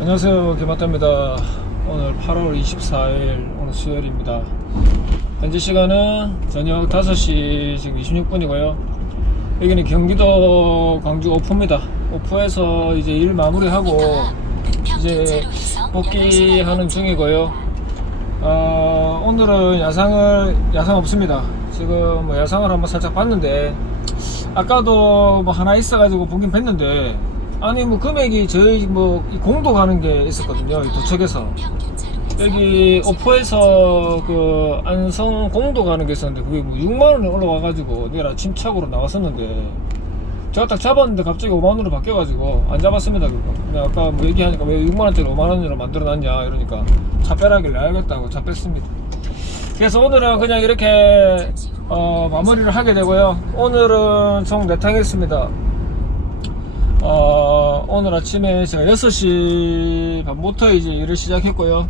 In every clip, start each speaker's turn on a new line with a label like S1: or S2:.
S1: 안녕하세요 김학다입니다. 오늘 8월 24일 오늘 수요일입니다. 현재 시간은 저녁 5시 지금 26분이고요. 여기는 경기도 광주 오프입니다. 오프에서 이제 일 마무리하고 이제 복귀하는 중이고요. 어, 오늘은 야상을 야상 없습니다. 지금 뭐 야상을 한번 살짝 봤는데 아까도 뭐 하나 있어가지고 보긴 뵀는데 아니 뭐 금액이 저희 뭐이 공도 가는 게 있었거든요 이 도척에서. 여기 오포에서 그 안성 공도 가는 게 있었는데 그게 뭐 6만 원이 올라와 가지고 내일 아침 착으로 나왔었는데 제가 딱 잡았는데 갑자기 5만 원으로 바뀌어 가지고 안 잡았습니다 그거. 근데 아까 뭐 얘기하니까 왜 6만 원짜리 5만 원으로 만들어 놨냐 이러니까 차 빼라길래 알겠다고 차 뺐습니다. 그래서 오늘은 그냥 이렇게 어, 마무리를 하게 되고요. 오늘은 총 4탕 했습니다 어, 오늘 아침에 제가 6시 반부터 이제 일을 시작했고요.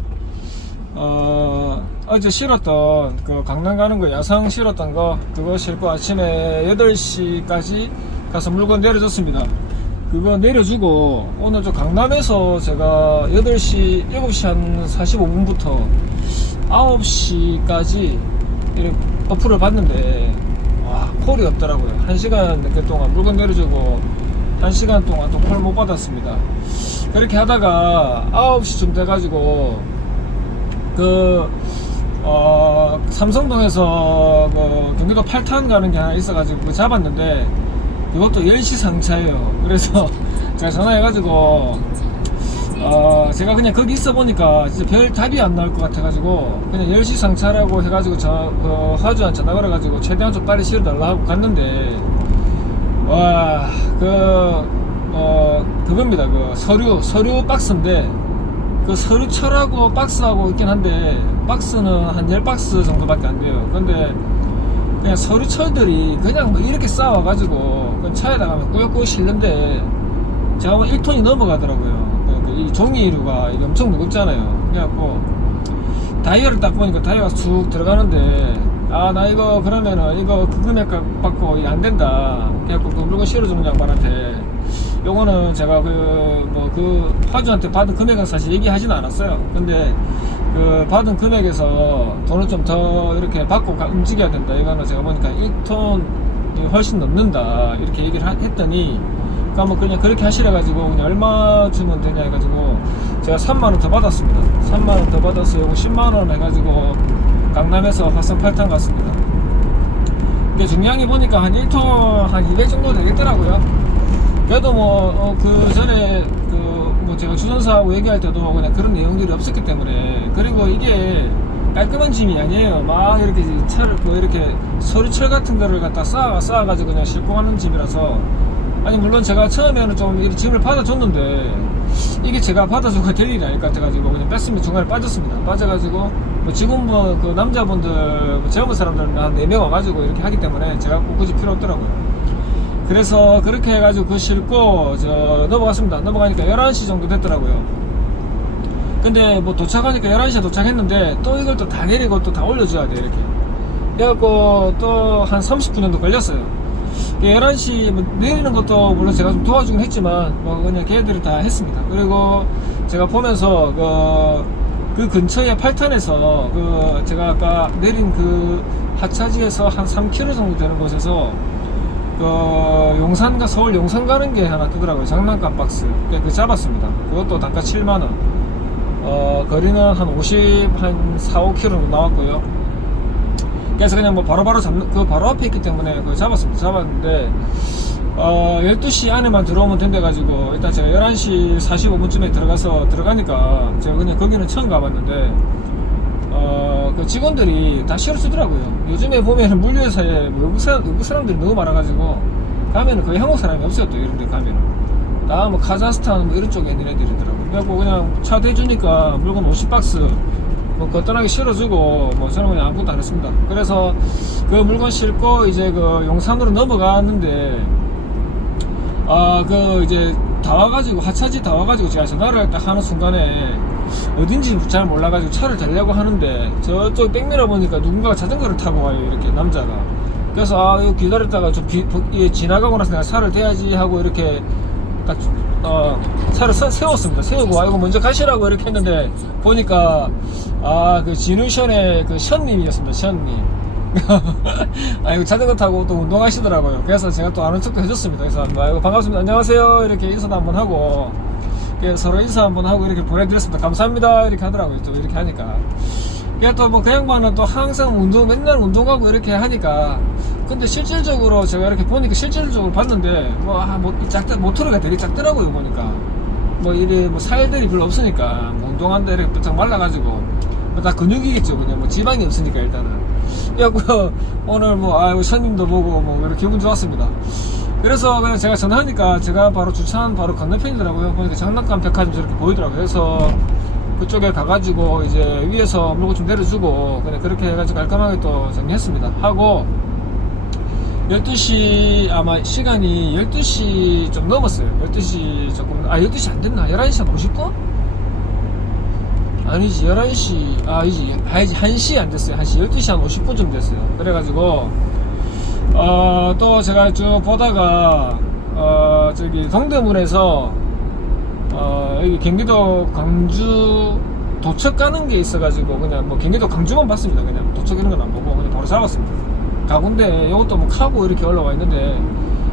S1: 어, 어제 실었던 그 강남 가는 거 야상 실었던 거 그거 실고 아침에 8시까지 가서 물건 내려줬습니다. 그거 내려주고 오늘 저 강남에서 제가 8시, 7시 한 45분부터 9시까지 이렇게 어플을 봤는데 와 콜이 없더라고요. 1시간 넘게 동안 물건 내려주고 1시간 동안 또 콜 못 받았습니다. 그렇게 하다가 9시쯤 돼가지고 그 어, 삼성동에서 그 경기도 8탄 가는 게 하나 있어가지고 그거 잡았는데 이것도 10시 상차예요. 그래서 제가 전화해가지고 어, 제가 그냥 거기 있어 보니까 진짜 별 답이 안 나올 것 같아가지고 그냥 10시 상차라고 해가지고 저, 그 화주한 전화 걸어가지고 최대한 좀 빨리 실어달라 하고 갔는데 와, 그, 어, 그겁니다. 그 서류, 서류 박스인데, 그 서류철하고 박스하고 있긴 한데, 박스는 한 10박스 정도밖에 안 돼요. 근데, 그냥 서류철들이 그냥 뭐 이렇게 쌓아가지고, 그 차에다가 꾸역꾸역 실는데, 제가 뭐 1톤이 넘어가더라고요. 그, 그이 종이류가 이게 엄청 무겁잖아요. 그래갖고, 다이얼을 딱 보니까 다이얼가 쑥 들어가는데 아 나 이거 그러면은 이거 그 금액 받고 안 된다. 그래갖고 그 물건 실어주는 양반한테 요거는 제가 그 뭐 그 화주한테 받은 금액은 사실 얘기하지는 않았어요. 근데 그 받은 금액에서 돈을 좀 더 이렇게 받고 가- 움직여야 된다. 이거는 제가 보니까 1톤이 훨씬 넘는다. 이렇게 얘기를 하- 했더니 그러니까 뭐 그냥 그렇게 하시래 가지고 그냥 얼마 주면 되냐 해가지고 제가 3만 원 더 받았습니다. 3만 원 더 받아서 요거 10만 원 해가지고 강남에서 화성 8탄 갔습니다. 근데 중량이 보니까 한 1톤 한 200 정도 되겠더라고요. 그래도 뭐그 전에 그 뭐 제가 주전사하고 얘기할 때도 그냥 그런 내용들이 없었기 때문에 그리고 이게 깔끔한 짐이 아니에요. 막 이렇게 철, 그 이렇게 서류철 같은 거를 갖다 쌓아 쌓아가지고 그냥 가는 짐이라서 아니 물론 제가 처음에는 좀 이 짐을 받아줬는데 이게 제가 받아줘가 될 일이 아닐 것 같아가지고 그냥 뺐으면 중간에 빠졌습니다. 빠져가지고 뭐 지금 뭐 그 남자분들 뭐 젊은 사람들 한 4명 와가지고 이렇게 하기 때문에 제가 꼭 굳이 필요 없더라고요. 그래서 그렇게 해가지고 그 싣고 저 넘어갔습니다. 넘어가니까 11시 정도 됐더라고요. 근데 뭐 도착하니까 11시에 도착했는데 또 이걸 또 다 내리고 또 다 올려줘야 돼 이렇게. 그래갖고 또 한 30분 정도 걸렸어요. 11시 뭐 내리는 것도 물론 제가 좀 도와주긴 했지만 뭐 그냥 걔들이 다 했습니다. 그리고 제가 보면서 그, 그 근처에 8탄에서 그 제가 아까 내린 그 하차지에서 한 3km 정도 되는 곳에서 그 용산과 서울 용산 가는 게 하나 뜨더라고요. 장난감 박스. 그 잡았습니다. 그것도 단가 7만 원. 어 거리는 한 50, 한 4, 5km 정도 나왔고요. 그래서 그냥 뭐 바로바로 잡는 그 바로 앞에 있기 때문에 그거 잡았습니다. 잡았는데 어 12시 안에만 들어오면 된대 가지고 일단 제가 11시 45분쯤에 들어가서 들어가니까 제가 그냥 거기는 처음 가봤는데 어 그 직원들이 다 실어 쓰더라고요. 요즘에 보면은 물류회사에 뭐 외국 사람 외국 사람들이 너무 많아가지고 가면은 거의 한국 사람이 없어요 또 이런 데 가면은 나뭐 카자흐스탄 뭐 이런 쪽에 있는 애들이더라고. 그래갖고 그냥 차 대주니까 물건 50박스 뭐 거뜬하게 실어주고 뭐 저는 그냥 아무것도 안 했습니다. 그래서 그 물건 싣고 이제 그 용산으로 넘어갔는데 아 그 이제 다 와가지고 하차지 다 와가지고 제가 전화를 딱 하는 순간에 어딘지 잘 몰라가지고 차를 대려고 하는데 저쪽 백미러 보니까 누군가가 자전거를 타고 와요 이렇게 남자가 그래서 아 이거 기다렸다가 좀 비, 비- 예, 지나가고 나서 내가 차를 대야지 하고 이렇게 딱 어, 차를 세, 세웠습니다. 세우고, 아, 이거 먼저 가시라고 이렇게 했는데, 보니까, 아, 그 진우션의 그 션님이었습니다. 션님. 아, 이거 자전거 타고 또 운동하시더라고요. 그래서 제가 또 아는 척도 해줬습니다. 그래서, 아, 이거 반갑습니다. 안녕하세요. 이렇게 인사도 한번 하고, 예, 서로 인사 한번 하고 이렇게 보내드렸습니다. 감사합니다. 이렇게 하더라고요. 또 이렇게 하니까. 이게 또뭐 그 양반은 또 항상 운동, 맨날 운동하고 이렇게 하니까. 근데 실질적으로 제가 이렇게 보니까 실질적으로 봤는데, 뭐, 아, 뭐, 이 작다, 모터가 되게 작더라고요. 보니까. 뭐, 이래, 뭐, 살들이 별로 없으니까, 뭐 운동한데 이렇게 바짝 말라가지고, 뭐 다 근육이겠죠. 그냥 뭐 지방이 없으니까 일단은. 그래갖고, 오늘 뭐, 아이고, 선님도 보고, 뭐, 이렇게 기분 좋았습니다. 그래서 그냥 제가 전화하니까 제가 바로 주차한 바로 건너편이더라고요. 보니까 장난감 백화점 저렇게 보이더라고요. 그래서 그쪽에 가가지고 이제 위에서 물건 좀 내려주고 그냥 그렇게 해가지고 깔끔하게 또 정리했습니다. 하고 12시 아마 시간이 12시 좀 넘었어요. 12시 조금 아 12시 안 됐나? 11시 한 50분? 아니지 11시 아 이지 아니지 1시 안 됐어요. 1시 12시 한 50분쯤 됐어요. 그래가지고 어, 또 제가 쭉 보다가 어, 저기 동대문에서 어, 여기 경기도 광주 도척 가는 게 있어가지고 그냥 뭐 경기도 광주만 봤습니다. 그냥 도척 이런 건 안 보고 그냥 바로 잡았습니다. 가군데 이것도 뭐 카고 이렇게 올라와 있는데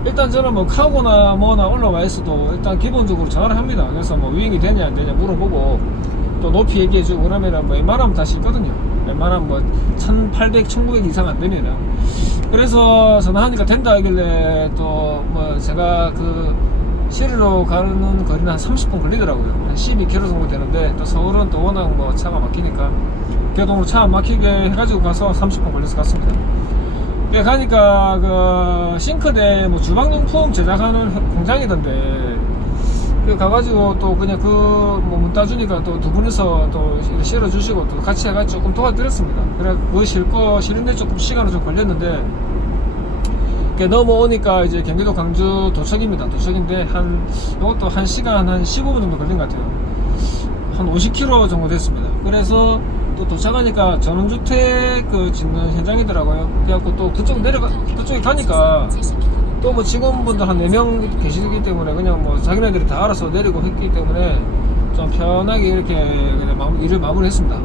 S1: 일단 저는 뭐 카고나 뭐나 올라와 있어도 일단 기본적으로 전화를 합니다. 그래서 뭐 유행이 되냐 안 되냐 물어보고 또 높이 얘기해주고 그러면은 뭐 웬만하면 다 싣거든요. 웬만하면 뭐 1800, 1900 이상 안 되면은 그래서 전화하니까 된다 하길래 또 뭐 제가 그 시리로 가는 거리는 한 30분 걸리더라고요. 한 12km 정도 되는데 또 서울은 또 워낙 뭐 차가 막히니까 교동으로 차 안 막히게 해가지고 가서 30분 걸려서 갔습니다. 예, 가니까 그 싱크대 뭐 주방용품 제작하는 공장이던데 그 가가지고 또 그냥 그뭐문 따주니까 또 두 분이서 또 실어주시고 또 같이 해가지고 조금 도와드렸습니다. 그래 그거 실거 실는데 조금 시간은 좀 걸렸는데 넘어오니까 이제 경기도 광주 도척입니다. 도척인데 한 이것도 한 시간 한 15분 정도 걸린 것 같아요. 한 50km 정도 됐습니다. 그래서 또 도착하니까 전원주택 그 짓는 현장이더라고요. 그래갖고 또 그쪽 내려가 그쪽에 가니까 또 뭐 직원분들 한 4명 계시기 때문에 그냥 뭐 자기네들이 다 알아서 내리고 했기 때문에 좀 편하게 이렇게 그냥 마무, 일을 마무리했습니다.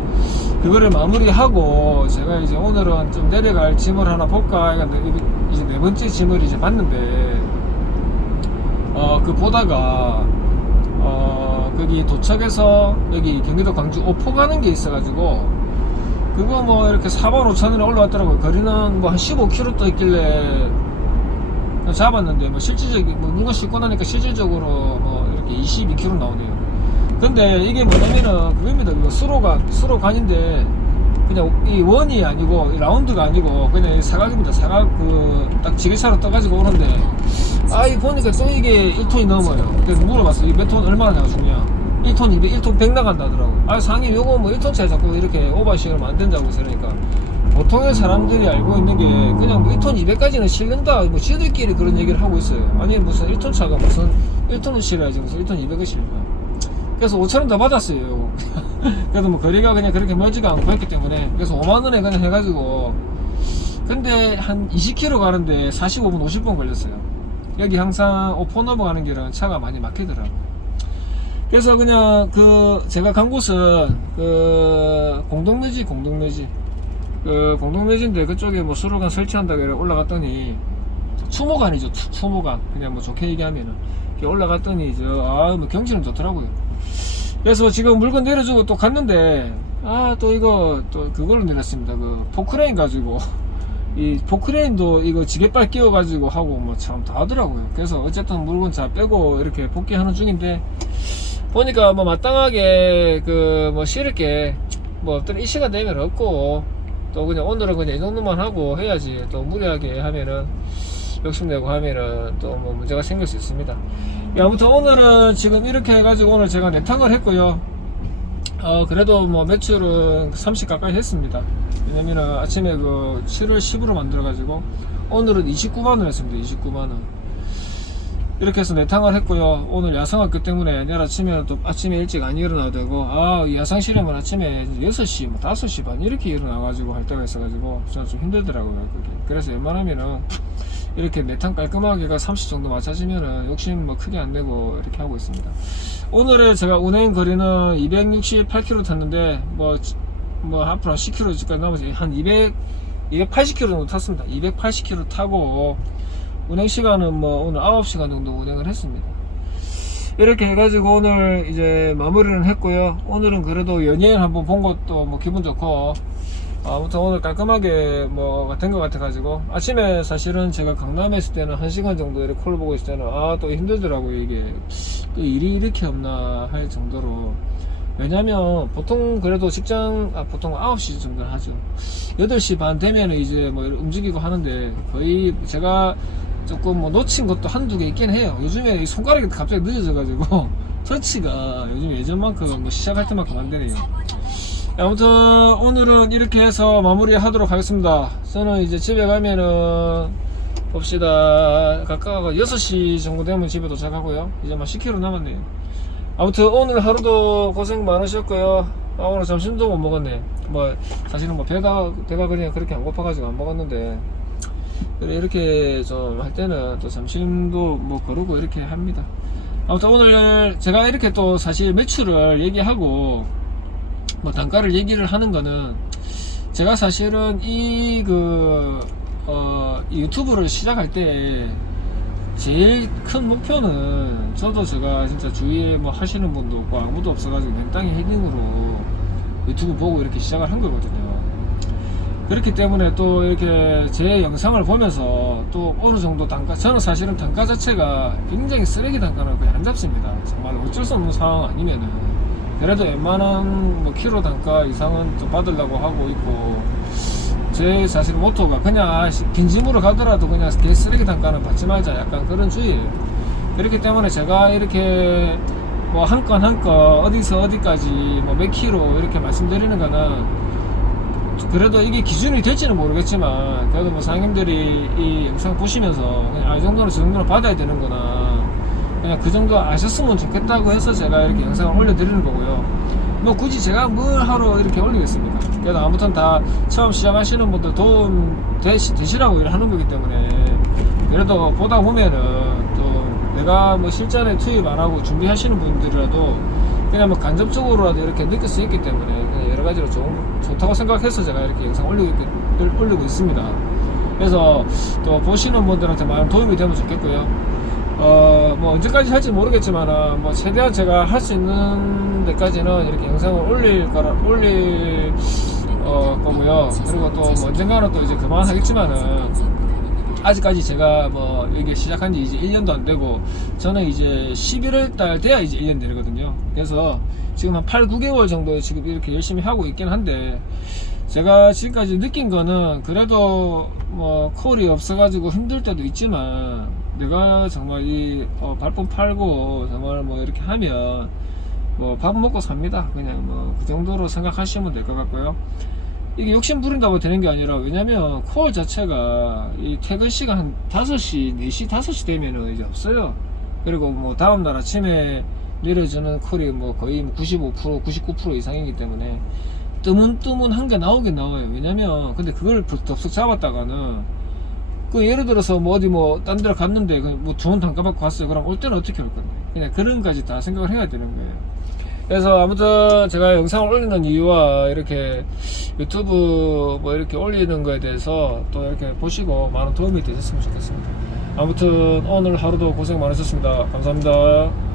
S1: 그거를 마무리하고 제가 이제 오늘은 좀 내려갈 짐을 하나 볼까 했는데 이제 네 번째 짐을 이제 봤는데 어그 보다가 어 거기 도착해서 여기 경기도 광주 오포 가는 게 있어가지고 그거 뭐 이렇게 4만 5천 원에 올라왔더라고요. 거리는 뭐 한 15km 또 있길래 잡았는데 뭐 실질적인 뭐 물건 싣고 나니까 실질적으로 뭐 이렇게 22km 나오네요. 근데 이게 뭐냐면은 그겁니다. 이거 수로가 수로 관인데 그냥 이 원이 아니고 이 라운드가 아니고 그냥 이 사각입니다. 사각 그 딱 지게차로 떠가지고 오는데 아이 보니까 또 이게 1톤이 넘어요. 그래서 물어봤어. 이몇 톤 얼마나 나주냐? 1톤 200, 1톤 100 나간다 하더라고. 아 상임 요거 뭐 1톤 차에 자꾸 이렇게 오버시를 안 된다고 그러니까. 보통의 사람들이 알고 있는 게 그냥 뭐 1톤 200까지는 실는다. 뭐 지들끼리 그런 얘기를 하고 있어요. 아니 무슨 1톤 차가 무슨 1톤을 실어야지 무슨 1톤 200을 실까 그래서 5천원 더 받았어요. 그래도 뭐 거리가 그냥 그렇게 멀지가 않고 했기 때문에 그래서 5만원에 그냥 해가지고. 근데 한 20km 가는데 45분 50분 걸렸어요. 여기 항상 오포 넘어가는 길은 차가 많이 막히더라고 그래서 그냥 그 제가 간 곳은 그 공동묘지 공동묘지. 그 공동묘지인데 그쪽에 뭐 수로관 설치한다고 올라갔더니 추모관이죠. 추- 추모관 그냥 뭐 좋게 얘기하면은. 올라갔더니 저아뭐 경치는 좋더라고요. 그래서 지금 물건 내려주고 또 갔는데 아 또 이거 또 그걸로 내렸습니다. 그 포크레인 가지고. 이 포크레인도 이거 지게발 끼워 가지고 하고 뭐 참 다 하더라고요. 그래서 어쨌든 물건 잘 빼고 이렇게 복귀하는 중인데 보니까 뭐 마땅하게 그 뭐 실을 게뭐 어떤 이 시간 되면 없고 또 그냥 오늘은 그냥 이 정도만 하고 해야지 또 무리하게 하면은 욕심내고 하면은 또 뭐 문제가 생길 수 있습니다. 예, 아무튼 오늘은 지금 이렇게 해가지고 오늘 제가 내탕을 했고요. 어 그래도 뭐 매출은 30 가까이 했습니다. 왜냐면은 아침에 그 7월 10으로 만들어 가지고 오늘은 29만원 했습니다. 29만원. 이렇게 해서 내탕을 했고요. 오늘 야상학교 때문에 내일 아침에 또 아침에 일찍 안 일어나도 되고, 아, 이 야상 실험은 아침에 6시, 뭐 5시 반 이렇게 일어나가지고 할 때가 있어가지고, 저는 좀 힘들더라고요. 그게. 그래서 웬만하면은 이렇게 내탕 깔끔하게가 30 정도 맞춰지면은 욕심 뭐 크게 안 내고 이렇게 하고 있습니다. 오늘의 제가 운행 거리는 268km 탔는데 뭐, 뭐 앞으로 10km까지 남아서 한 200, 280km 정도 탔습니다. 280km 타고 운행 시간은 뭐 오늘 9시간 정도 운행을 했습니다. 이렇게 해가지고 오늘 이제 마무리는 했고요. 오늘은 그래도 연예인 한번 본 것도 뭐 기분 좋고 아무튼 오늘 깔끔하게 뭐가 된것 같아가지고 아침에 사실은 제가 강남에 있을 때는 한 시간 정도 이렇게 콜 보고 있을 때는 아 또 힘들더라고요 이게 또 일이 이렇게 없나 할 정도로 왜냐면 보통 그래도 직장 아 보통 9시 정도 하죠 8시 반 되면은 이제 뭐 움직이고 하는데 거의 제가 조금 뭐 놓친 것도 한두 개 있긴 해요 요즘에 이 손가락이 갑자기 늦어져 가지고 터치가 요즘 예전만큼 뭐 시작할 때만큼 안 되네요 아무튼 오늘은 이렇게 해서 마무리 하도록 하겠습니다. 저는 이제 집에 가면은 봅시다. 가까워 6시 정도 되면 집에 도착하고요. 이제 막 10km 남았네요. 아무튼 오늘 하루도 고생 많으셨고요. 아, 오늘 점심도 못 먹었네. 뭐 사실은 뭐 배가 배가 그냥 그렇게 안 고파가지고 안 먹었는데 이렇게 좀 할 때는 또 점심도 뭐 거르고 이렇게 합니다. 아무튼 오늘 제가 이렇게 또 사실 매출을 얘기하고 뭐 단가를 얘기를 하는 거는 제가 사실은 이그 어, 이 유튜브를 시작할 때 제일 큰 목표는 저도 제가 진짜 주위에 뭐 하시는 분도 없고 아무도 없어가지고 맨땅에 헤딩으로 유튜브 보고 이렇게 시작을 한 거거든요. 그렇기 때문에 또 이렇게 제 영상을 보면서 또 어느 정도 단가 저는 사실은 단가 자체가 굉장히 쓰레기 단가는 거의 안 잡습니다. 정말 어쩔 수 없는 상황 아니면은 그래도 웬만한 뭐 키로 단가 이상은 좀 받으려고 하고 있고 제 사실 모토가 그냥 아, 씨, 빈짐으로 가더라도 그냥 개 쓰레기 단가는 받지 말자 약간 그런 주의예요 그렇기 때문에 제가 이렇게 뭐 한 건 한 건 어디서 어디까지 뭐 몇 키로 이렇게 말씀드리는 거는 그래도 이게 기준이 될지는 모르겠지만 그래도 뭐 상인들이 이 영상 보시면서 그냥 아, 이 정도는 저 정도는 받아야 되는구나 그냥 그 정도 아셨으면 좋겠다고 해서 제가 이렇게 영상을 올려드리는 거고요. 뭐 굳이 제가 뭘 하러 이렇게 올리겠습니까? 그래도 아무튼 다 처음 시작하시는 분들 도움 되시, 되시라고 일 하는 거기 때문에 그래도 보다 보면은 또 내가 뭐 실전에 투입 안 하고 준비하시는 분들이라도 그냥 뭐 간접적으로라도 이렇게 느낄 수 있기 때문에 여러 가지로 좋은, 좋다고 생각해서 제가 이렇게 영상 올리고, 있- 올리고 있습니다. 그래서 또 보시는 분들한테 많은 도움이 되면 좋겠고요. 어, 뭐 언제까지 할지 모르겠지만, 뭐 최대한 제가 할 수 있는 데까지는 이렇게 영상을 올릴 거라, 올릴, 어, 거고요. 그리고 또 뭐 언젠가는 또 이제 그만하겠지만은, 아직까지 제가 뭐 이게 시작한 지 이제 1년도 안 되고, 저는 이제 11월 달 돼야 이제 1년 되거든요. 그래서 지금 한 8, 9개월 정도 지금 이렇게 열심히 하고 있긴 한데, 제가 지금까지 느낀 거는 그래도 뭐 콜이 없어가지고 힘들 때도 있지만 내가 정말 이 어, 발품 팔고 정말 뭐 이렇게 하면 뭐 밥 먹고 삽니다. 그냥 뭐 그 정도로 생각하시면 될 것 같고요. 이게 욕심 부린다고 되는 게 아니라 왜냐면 콜 자체가 이 퇴근 시간 한 5시, 4시, 5시 되면은 이제 없어요. 그리고 뭐 다음 날 아침에 내려주는 콜이 뭐 거의 95%, 99% 이상이기 때문에 뜨문뜨문 한 게 나오긴 나와요. 왜냐면, 근데 그걸 덥석 잡았다가는, 그 예를 들어서 뭐 어디 뭐 딴 데로 갔는데, 그뭐 좋은 단가 받고 갔어요. 그럼 올 때는 어떻게 할 건데? 그냥 그런 까지 다 생각을 해야 되는 거예요. 그래서 아무튼 제가 영상을 올리는 이유와 이렇게 유튜브 뭐 이렇게 올리는 거에 대해서 또 이렇게 보시고 많은 도움이 되셨으면 좋겠습니다. 아무튼 오늘 하루도 고생 많으셨습니다. 감사합니다.